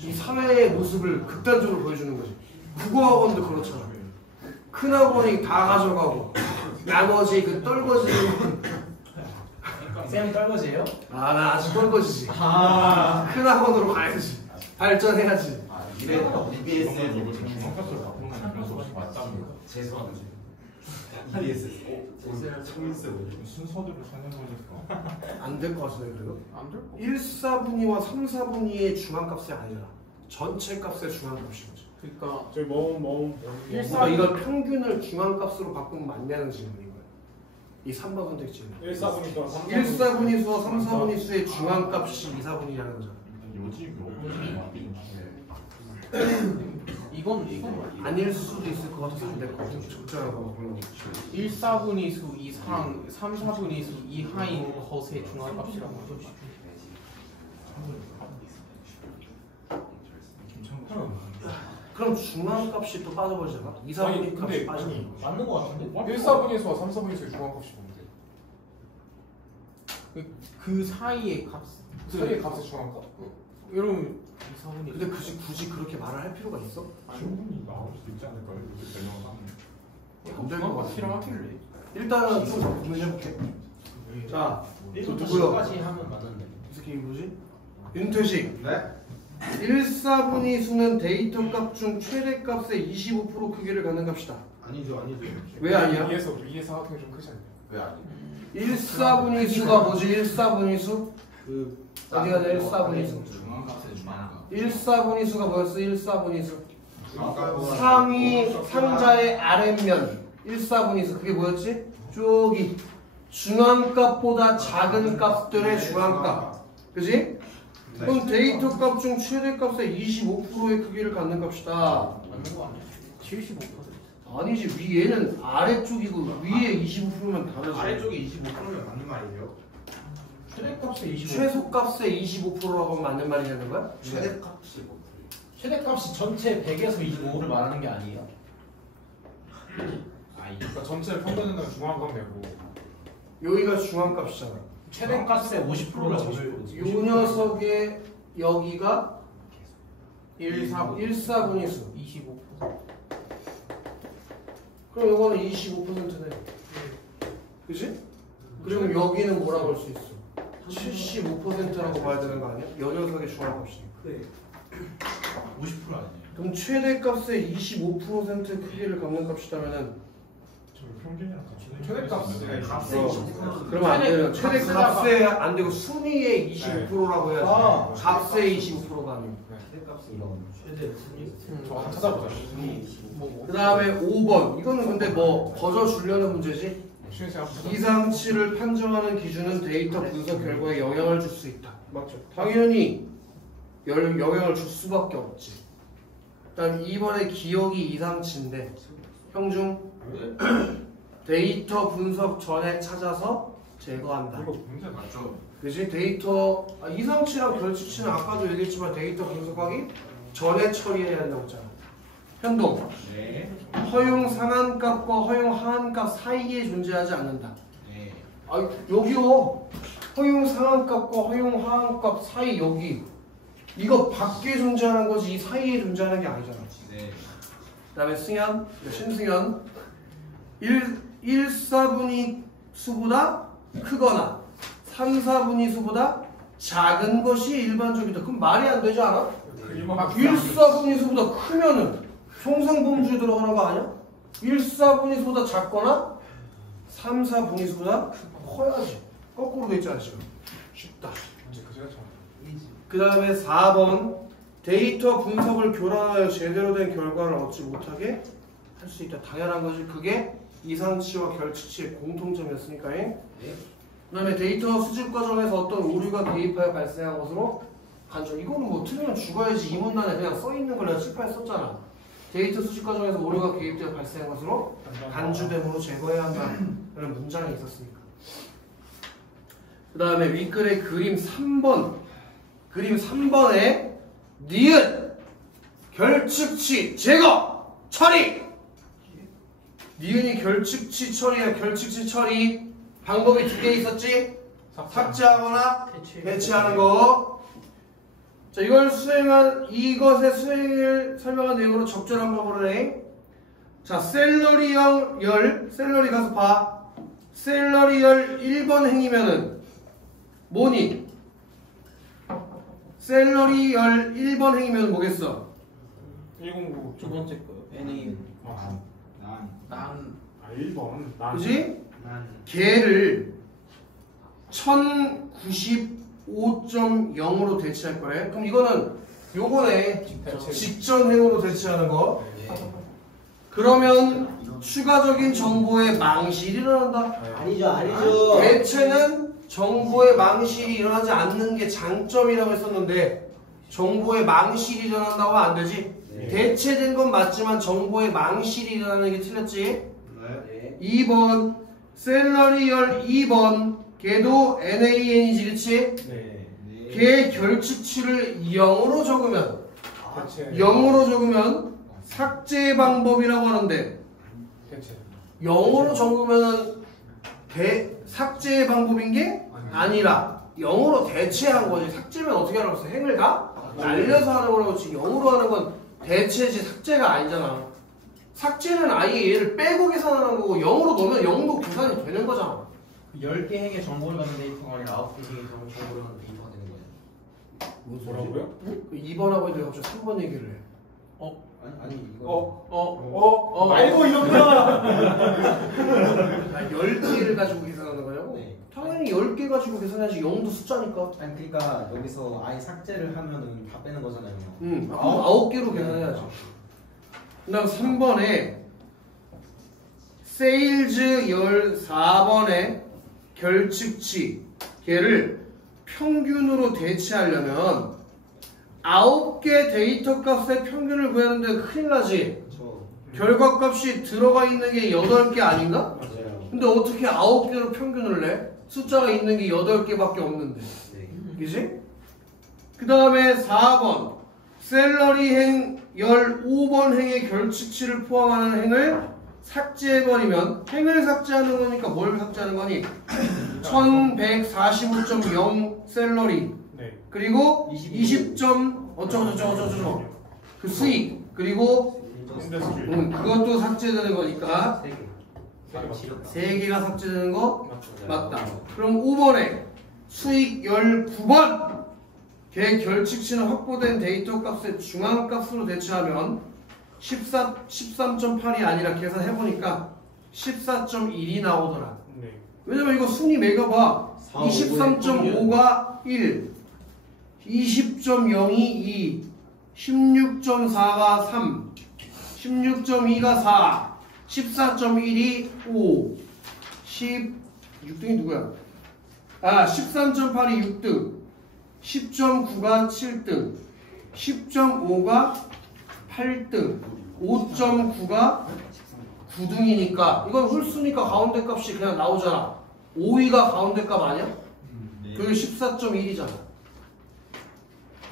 이 사회의 모습을 극단적으로 보여주는 거지. 국어학원도 그렇잖아. 큰 학원이 다 가져가고 나머지 그 떨거지는 쌤 떨거지예요? 아, 나 아직 떨거지지. 아. 큰 학원으로 가야지. 발전해야지. 이래 EBS에 죄송합니다. EBS. 청일세 순서대로 설명하니까. 안 될 것 같은데 그래도? 안 될 거. 1, 4분위와 3, 4분위의 중앙값이 아니라 전체 값의 중앙값인 거죠. 그러니까 저희 그러니까 이걸 평균을 중앙값으로 바꾸면 맞냐는 질문인 거예요. 이 3번 선택지는 1사분이니까 1, 4분위수와 3, 4분위수의 중앙값이 2, 4분위라는 거죠. 이건 아닐 수도 있을 것 같아서 안 될 것 같아요. 적절하고 1, 4분위수 이상 3, 4분위수 이하인 것의 중앙값이라고 하죠. 그럼 중앙값이 또 빠져버리잖아. 2, 4분위 값이 빠져. 맞는 것 같은데? 1사분위수와 3사분위수의 중앙값이 뭔데? 그 사이의 값. 사이의 값의 중앙값? 여러분 2, 4분위. 근데 굳이 그렇게 말을 할 필요가 있어? 충분히 나올 수도 있지 않을까요? 이렇게 설명을 하면. 안 될 것 같아. 필요하길래. 일단은 좀 고민해볼게. 자, 또 누구요? 1부터 10까지 하면 맞는데. 이 새끼 뭐지? 윤태식. 네? 1, 4분위수는 데이터 값 중 최대값의 25% 크기를 갖는 값이다. 아니죠. 왜 아니야? 2에서 사각형이 좀 크지 않나요? 왜 아니죠? 1, 4분위수가 뭐지? 1, 4분위수? 어디가 돼? 1, 4분위수? 1, 4분위수가 뭐였어? 1, 4분위수? 상위 상자의 아랫면 1, 4분위수 그게 뭐였지? 저기 중앙값보다 작은 값들의 중앙값 그지? 그럼 데이터 값 중 최대값의 25%의 크기를 갖는 값이다. 맞는 거 아니야? 75%. 아니지 위 얘는 아래쪽이고 위에 25%면 다르지. 아래쪽이 25%면 맞는 말이에요? 최대값의 25%. 최소값의 25%라고 하면 맞는 말이냐는 거야? 최대값이 뭐? 최대값이 전체 100에서 25를 말하는 게 아니에요? 그러니까 전체를 평균은 중앙값 내고 여기가 중앙값이잖아. 최대값의 50%를 잡을 요 녀석의 여기가 1/4분위수 25%. 그럼 이거는 25%네. 그지? 그리고 여기는 뭐라고 할 수 있어? 75%라고 봐야 되는 거 아니야? 여 녀석의 중앙값이니까. 네. 50% 아니에요? 그럼 최대값의 25% 크기를 갖는 값이라면은 평균이랑 같이. 최대값의 값의 어. 25%. 그러면 안 돼요. 최대값의 안 되고 순위의 25%라고 해야지. 아. 값의 25%가 아니고. 최대값이 이런. 최대 순위? 저 한번 찾아보자. 뭐. 그 다음에 5번. 이거는 근데 뭐 거저 주려는 문제지. 시은씨 한번 찾아보자. 이상치를 판정하는 기준은 데이터 분석 결과에 영향을 줄 수 있다. 맞죠? 당연히 영향을 줄 수밖에 없지. 일단 2번의 기억이 이상치인데 형중 데이터 분석 전에 찾아서 제거한다. 이거 문제 맞죠? 그지? 데이터 이상치랑 결치치는 아까도 얘기했지만 데이터 분석하기 전에 처리해야 한다고 했잖아. 현동 네. 허용 상한값과 허용 하한값 사이에 존재하지 않는다. 네. 아 여기요. 허용 상한값과 허용 하한값 사이 여기 이거 밖에 존재하는 거지 이 사이에 존재하는 게 아니잖아. 네. 그 다음에 승현, 신승현 1/4분위 수보다 크거나 3/4분위 수보다 작은 것이 일반적이다. 그럼 말이 안 되지 않아? 1/4분위 수보다 크면은 총상범주에 들어가는 거 아니야? 1/4분위 수보다 작거나 3/4분위 수보다 커야지. 거꾸로 돼 있잖아 지금. 쉽다. 문제 그제가 참. 그 다음에 4번 데이터 분석을 교란하여 제대로 된 결과를 얻지 못하게 할 수 있다. 당연한 거지. 그게 이상치와 결치치의 공통점이었으니까. 그 다음에 데이터 수집 과정에서 어떤 오류가 개입하여 발생한 것으로 간주. 이거는 뭐 틀리면 죽어야지. 이 문단에 그냥 써있는 걸 내가 칠판에 썼잖아. 데이터 수집 과정에서 오류가 개입되어 발생한 것으로 간주됨으로 제거해야 한다는 문장이 있었으니까. 그 다음에 윗글의 그림 3번. 그림 3번에 니은 결측치 제거 처리. 니은이 결측치 처리야. 결측치 처리 방법이 두 개 있었지. 삭제하거나 배치하는 거. 자 이것의 수행을 설명한 내용으로 적절한 방법을 해. 자 샐러리형 열 샐러리 가서 봐. 샐러리 열 1번 행이면은 뭐니? 샐러리 열 1번 행이면 뭐겠어? 109. 두 번째 거요. NA. 난. 1번. 그지? 걔를 1095.0으로 대체할 거래. 그럼 이거는 요거네. 직전행으로 대체하는 거. 그러면 추가적인 정보의 망실이 일어난다. 아니죠. 대체는 정보의 망실이 일어나지 않는 게 장점이라고 했었는데 정보의 망실이 일어난다고 하면 안 되지. 대체된 건 맞지만 정보의 망실이 일어나는 게 틀렸지. 네. 2번 샐러리열 2번 걔도 NaN이지 그치? 네. 걔 결측치를 0으로 적으면 대체. 0으로 적으면 삭제 방법이라고 하는데 대체. 0으로 적으면 삭제의 방법인 게 아니라 0으로 대체한 거지. 삭제면 어떻게 하라고 했어? 행을 다 날려서 하는 거라고 했지. 0으로 하는 건 대체지 삭제가 아니잖아. 삭제는 아예 얘를 빼고 계산하는 거고 0으로 넣으면 0도 계산이 되는 거잖아. 10개 핵의 정보를 받는 데이터가 아니라 9개 핵의 정보를 받는 데이터가 되는 거예요. 뭐라고요? 2번하고 있는데 갑자기 3번 얘기를 해. 아니 이거. 말고 이런구나. 10개를 가지고 계산하는 거냐고? 네. 당연히 10개 가지고 계산해야지. 0도 숫자니까. 아니 그러니까 여기서 아예 삭제를 하면은 다 빼는 거잖아요. 그럼 9개로 계산해야지. 그 다음 3번에 세일즈 14번에 결측치 걔를 평균으로 대체하려면 9개 데이터 값의 평균을 구하는데 큰일 나지. 그렇죠. 결과값이 들어가 있는 게 8개 아닌가? 맞아요. 근데 어떻게 9개로 평균을 내? 숫자가 있는 게 8개밖에 없는데. 네. 그지? 그 다음에 4번 샐러리행 15번 행의 결측치를 포함하는 행을 삭제해버리면 행을 삭제하는 거니까 뭘 삭제하는 거니? 1145.0 샐러리 네. 그리고 20점 어쩌고저쩌고 그 수익 그리고 그것도 삭제되는 거니까 3개가 삭제되는 거 맞다. 그럼 5번에 수익 19번 걔 결칙치는 확보된 데이터 값의 중앙값으로 대체하면 13.8이 아니라 계산해보니까 14.1이 나오더라. 네. 왜냐면 이거 순위 매겨봐. 23.5가 1, 20.0이 2, 16.4가 3, 16.2가 4, 14.1이 5, 6등이 누구야? 13.8이 6등, 10.9가 7등, 10.5가 8등, 5.9가 9등이니까 이건 홀수니까 가운데 값이 그냥 나오잖아. 5위가 가운데 값 아니야? 그게 14.1이잖아.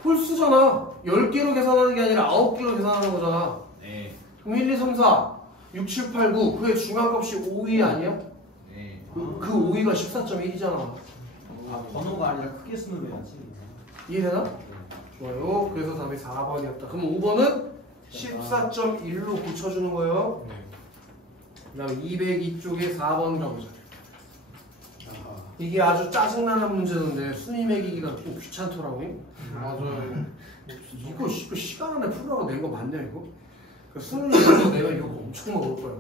홀수잖아. 10개로 계산하는 게 아니라 9개로 계산하는 거잖아. 네. 그럼 1, 2, 3, 4, 6, 7, 8, 9 그의 중앙값이 5위 아니야? 네. 그 5위가 14.1이잖아. 번호가 아니라 크게 쓰면 돼야지. 이해되나? 좋아요. 그래서 답이 4번이었다. 그럼 5번은 14.1로 고쳐주는 거예요. 네. 그 다음에 202쪽에 4번 가보자. 이게 아주 짜증나는 문제인데 순위 매기기가 좀 귀찮더라고. 맞아요. 이거 시간 안에 풀으라고 낸 거 맞냐 이거? 그 순위 매기고 내가 이거 엄청 먹을 거야.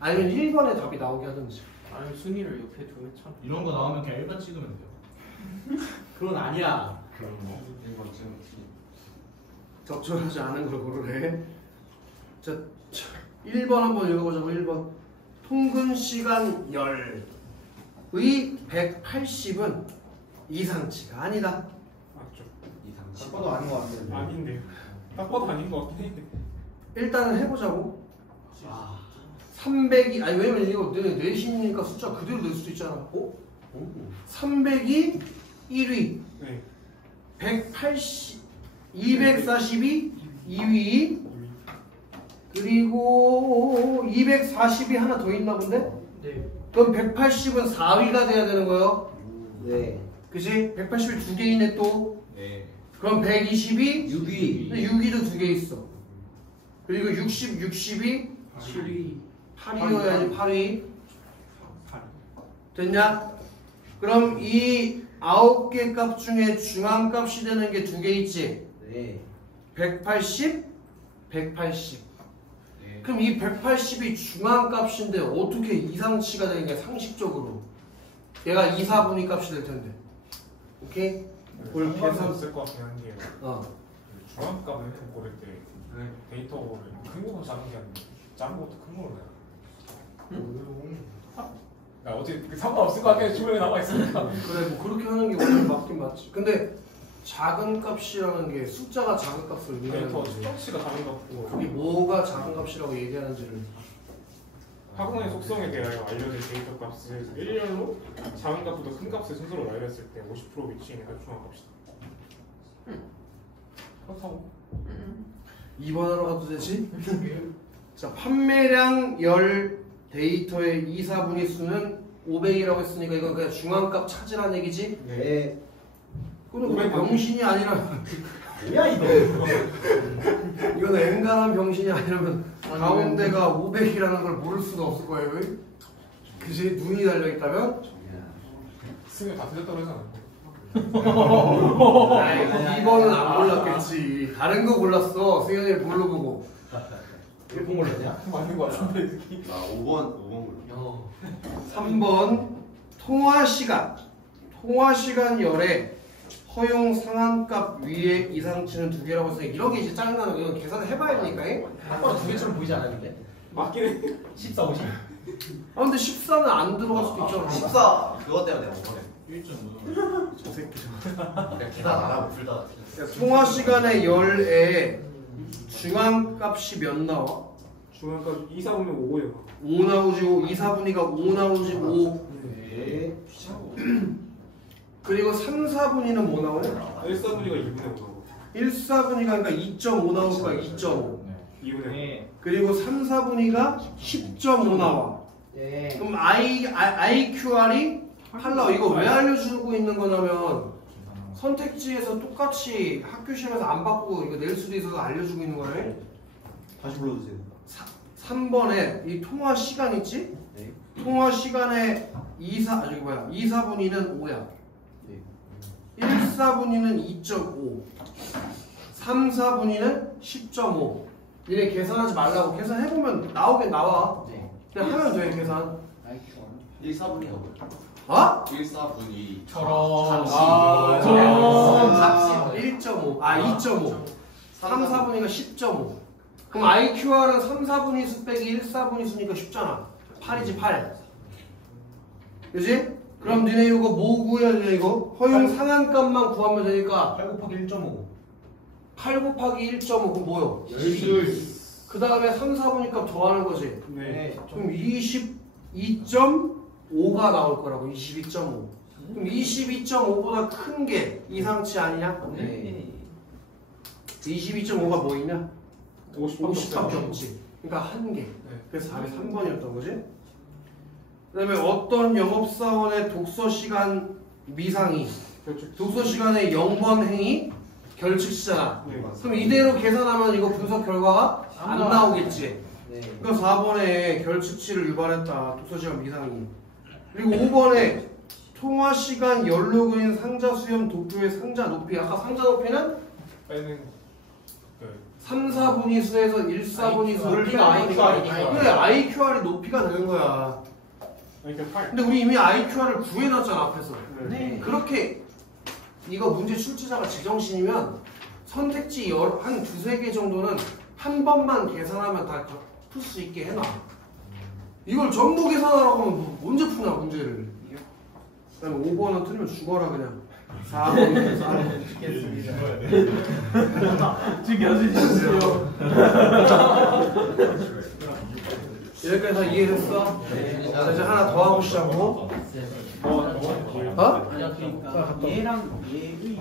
아니면 1번에 답이 나오게 하든지. 아니 순위를 옆에 두면 참. 이런 거 나오면 그냥 1번 찍으면 돼요. 그건 아니야. 그럼 뭐 1번 지금 적절하지 않은 걸 고르래. 자, 1번 한번 읽어보자고. 1번 통근 시간 열의 180은 이상치가 아니다. 맞죠. 이상. 딱 봐도 아닌 것 같은데. 아닌데. 딱 봐도 아닌 것 같긴 해. 일단은 해보자고. 300이 아니 왜냐면 이거 내신이니까 숫자 그대로 낼 수도 있잖아. 300이 1위, 네. 180, 240이 2위, 그리고 240이 하나 더 있나 본데? 네. 그럼 180은 4위가 돼야 되는 거예요. 네. 그치? 180이 2개 있네 또. 네. 그럼 120이 6위. 6위도 2개 있어. 그리고 60이 7위. 8위여야지 8위. 됐냐? 그럼 이 9개 값 중에 중앙값이 되는 게 2개 있지? 네. 180, 180. 네. 그럼 이 180이 중앙값인데 어떻게 이상치가 되는 게 상식적으로? 얘가 2, 4분위 값이 될 텐데. 오케이? 뭘 상관은 계산? 없을 것 같긴 한 게. 중앙값을 고를 때 데이터를 큰 거보다 작은 게 아니라 작은 것도 큰 거로 내요. 나 어제 상관없을 것 같긴 해. 주변에 나와 있으니까. 그래 뭐 그렇게 하는 게 원래 맞긴 맞지. 근데 작은 값이라는 게 숫자가 작은 값을 의미하는 데이터 거지. 수정치가 다른 것 같고. 그게 뭐가 작은 값이라고 얘기하는지를. 학원의 속성에 대하여 알려진 데이터 값을 일렬로 작은 값보다 큰 값을 순서로 나열했을 때 50% 위치에 있는 중앙값이다. 그렇다고. 2번 하러 가도 되지? 자, 판매량 열 데이터의 2, 4분위 수는 500이라고 했으니까 이건 그냥 중앙값 찾으라는 얘기지? 네. 그건 그냥 병신이 아니라 뭐야 이거? 이건 앵간한 병신이 아니라면 가운데가 500이라는 걸 모를 수가 없을 거예요. 그지? 눈이 달려있다면? 승을 다 틀렸다고 그러잖아. 2번은 안 골랐겠지. 다른 거 골랐어. 승현이 뭘로 보고. 1번 걸렸냐? 맞는 거 같은데. 5번 골라. 3번 통화시간. 통화시간 열에 허용 상한값 위에 이상치는 2개라고 했으니까 이런 게 이제 짜증나는 거. 이건 계산을 해봐야 되니까. 딱 봐도 2개처럼 보이지 않아요 근데? 맞긴 해. 14, 50. 아 근데 14는 안 들어갈 수도 있잖아. 14 그것 때문에 내가 5번에. 1.5점. 저 새끼. 그냥 계산 안 하고 둘다 통화시간의 열에 중앙값이 몇 나와? 중앙값 2, 4분의 5예요. 5 나오지 5. 2, 4분위가 5 나오지 5. 네. 그리고 3, 4분위는 뭐 나와요? 1, 4분위가 2분의 5 나오고 1, 4분위가 그러니까 2.5 나올 거야. 2.5. 2분의 5. 네. 그리고 3, 4분위가 10.5 나와. 네. 그럼 IQR이 8 나와. 이거 왜 알려주고 있는 거냐면 선택지에서 똑같이 학교 시험에서 안 바꾸고 이거 낼 수도 있어서 알려주고 있는 거예요. 다시 불러주세요. 3번에 이 통화 시간 있지? 네. 통화 시간에 2,4분위는 5야. 네. 1,4분위는 2.5. 3,4분위는 10.5. 얘네 계산하지 말라고. 계산해보면 나오긴 나와. 네. 그냥 하면 돼, 계산. 1,4분이 뭐야? 어? 1,4분이 저런. 아, 1.5. 아, 2.5. 3, 4분위가 10.5. 그럼 IQR은 3, 4분위수 빼기 1, 4분위수니까 쉽잖아. 8이지, 8. 그지? 그럼 니네 이거 뭐 구해야 되냐, 이거? 허용 상한값만 구하면 되니까 8 곱하기 1.5. 8 곱하기 1.5, 그럼 뭐요? 12. 그 다음에 3, 4분위 값 더하는 거지. 네. 그럼 22.5가 나올 거라고. 22.5. 그럼 22.5보다 큰 게 이상치 아니냐? 네. 22.5가 뭐 있냐? 50밖에 50밖에 없지. 그러니까 한 개. 그래서 답이 3번이었던 거지. 그 다음에 어떤 영업사원의 독서시간 미상이 독서시간의 0번 행위 결칙시잖아. 네. 그럼 이대로 계산하면 이거 분석 결과가 안 나오겠지. 네. 그러니까 4번에 결칙치를 유발했다. 독서시간 미상이. 그리고 5번에 통화시간 연로 그린 상자 수염 도표의 상자 높이. 아까 상자 높이는 빼는 3, 4분위수에서 1, 4분위수를 높이가 IQR이니까. 그래, IQR이 높이가 되는 거야. 그러니까 8. 근데 우리 이미 IQR을 구해놨잖아, 앞에서. 네. 그렇게 이거 문제 출제자가 제정신이면 선택지 한 두세 개 정도는 한 번만 계산하면 다 풀 수 있게 해놔. 이걸 전부 계산하라고 하면 언제 푸냐, 문제를. 그 다음에 5번은 틀리면 죽어라, 그냥. 4번, 4번. 죽여주십시오. 여기까지 다 이해했어? 자, 이제 하나 더 하고 시작하고. 어? 아니야, 그러니까 얘랑 얘의